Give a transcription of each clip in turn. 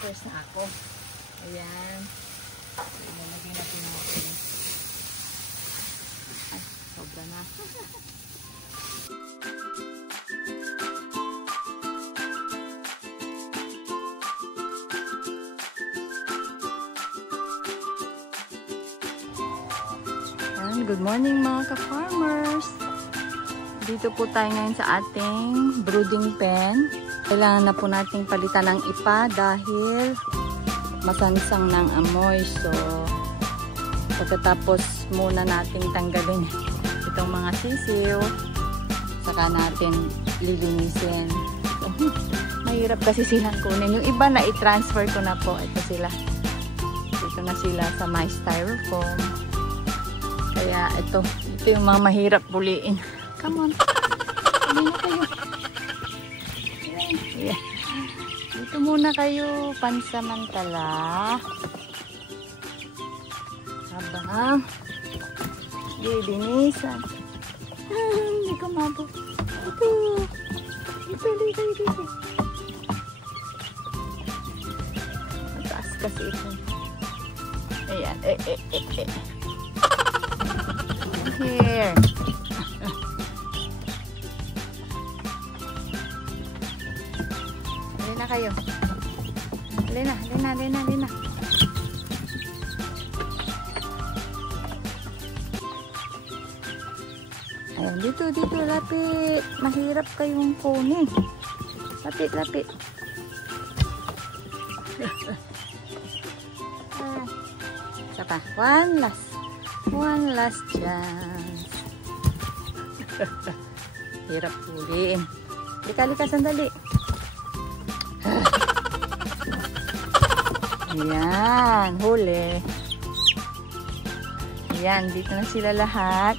first na ako. Ayan. Ilalagay natin natin. Ay, sobra na. Good morning mga ka-farmers! Dito po tayo ngayon sa ating brooding pen. Kailangan na po nating palitan ng ipa dahil masansang ng amoy. So, pagkatapos muna nating tanggalin itong mga sisiw, saka natin lilinisin. So, mahirap kasi silang kunin. Yung iba na i-transfer ko na po. Ito sila. Dito na sila sa my styrofoam. Kaya ito yung mga mahirap buliin. Come on. Hindi na kayo. Yeah. Dito muna kayo pansamantala. Habang lilinisan. Hindi ko mabot. Dito. Mataas kasi ito. Ayan. Here. Halina kayo. Halina. Ayan, dito, lapit. Mahirap kayong kunin. Lapit. Saka, one last chance. Hirap puliin. Lika, sandali. Ayan, huli. Ayan, dito na sila lahat.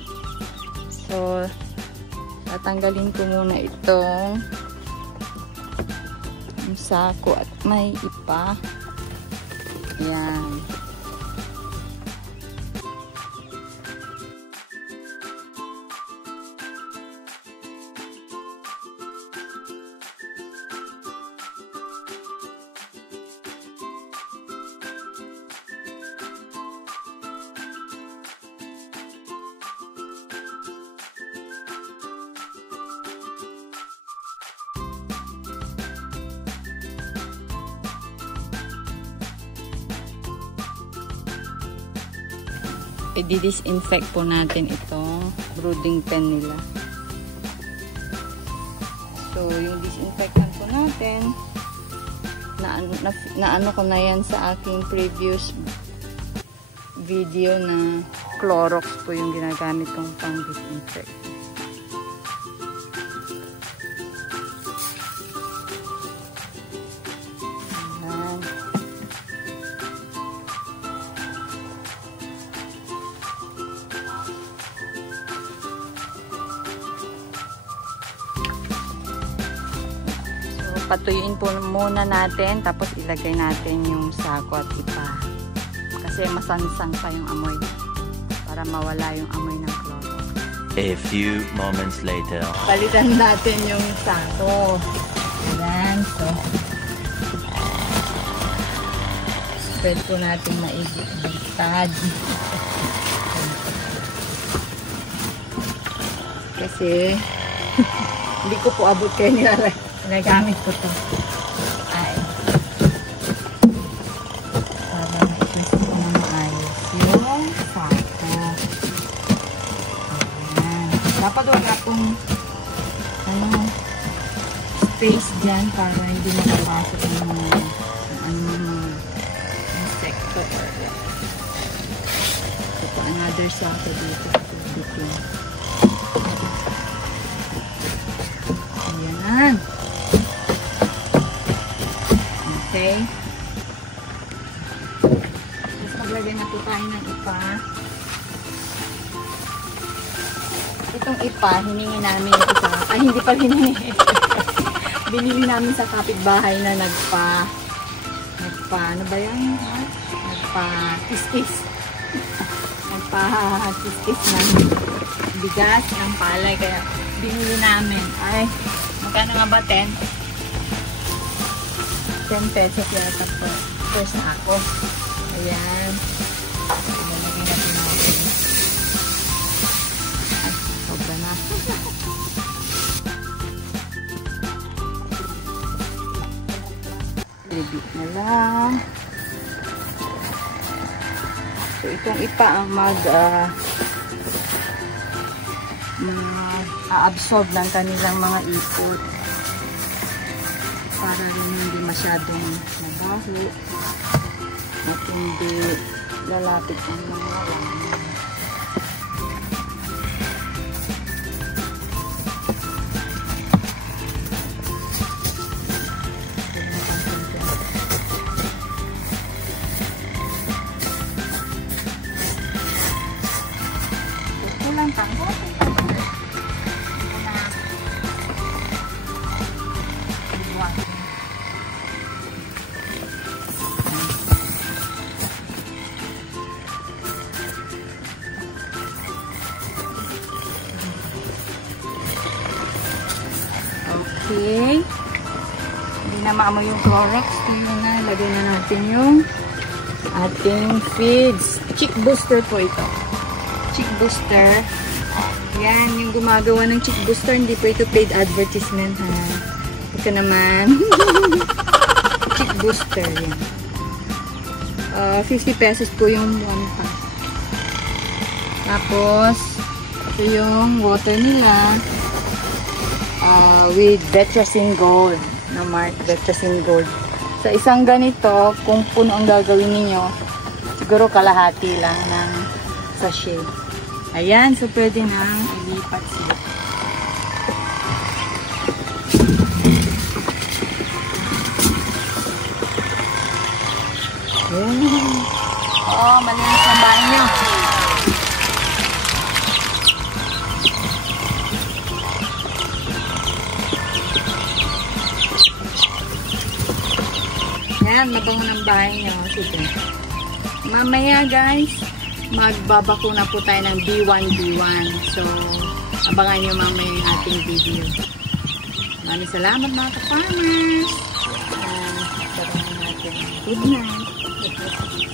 So, tatanggalin ko muna itong sako at may ipa. Ayan. I-disinfect po natin itong brooding pen nila. So, yung disinfectant po natin, naano ko na yan sa aking previous video na Clorox po yung ginagamit kong pang disinfect. Patuyuin po muna natin, tapos ilagay natin yung sako at ipa. Kasi masansang pa yung amoy. Para mawala yung amoy ng Clorox. A few moments later. Palitan natin yung sako. Ayan. So, spread po natin maigi. Kasi, hindi ko po abot kayo nilalagay. Nagamit ko to. Ay. Para ma-twist ko na maayos yung sako. Ayan. Dapat wala itong space dyan para hindi makapasok yung mga insecto or ito another sako dito. Ayan. Okay. Tapos maglagay na po tayo ng ipa. Itong ipa, hiningi namin ito sa... Ay, hindi pa hiningi. Binili namin sa kapitbahay na ano ba yan? Nagpa-kiskis. Nagpa-kiskis ng bigas, ng palay. Kaya binili namin. Ay, magkano nga ba? 10? 10 pesos yata po. First na ako. Ayan. Ilalagay natin natin. Ay, sobra na. Libit na lang. So, itong ipa ang absorb ng kanilang mga ipot para rin hindi masyadong mabaho at hindi lalapit ang mga laman. Kulang tango. Okay. Hindi na maamoy yung Clorox. Tingnan na. Lagay na natin yung ating feeds. Chick booster po ito. Chick booster. Yan. Yung gumagawa ng chick booster. Hindi po ito paid advertisement, ha. Ito naman. Chick booster. Yan. 50 pesos po yung one pack. Tapos, ito yung water nila. With Betracin Gold na mark, Betracin Gold. Sa isang ganito, kung puno ang gagawin ninyo, siguro kalahati lang ng sachet. Ayan, so pwede nang ilipat sila. Ayan. Oh, malinis na banyo. Ayan, mabango ng bahay nyo. Sige. Mamaya guys, magbabakuna po tayo ng B1B1. So, abangan nyo mamaya yung ating video. Maraming salamat mga ka-farmers. Good night.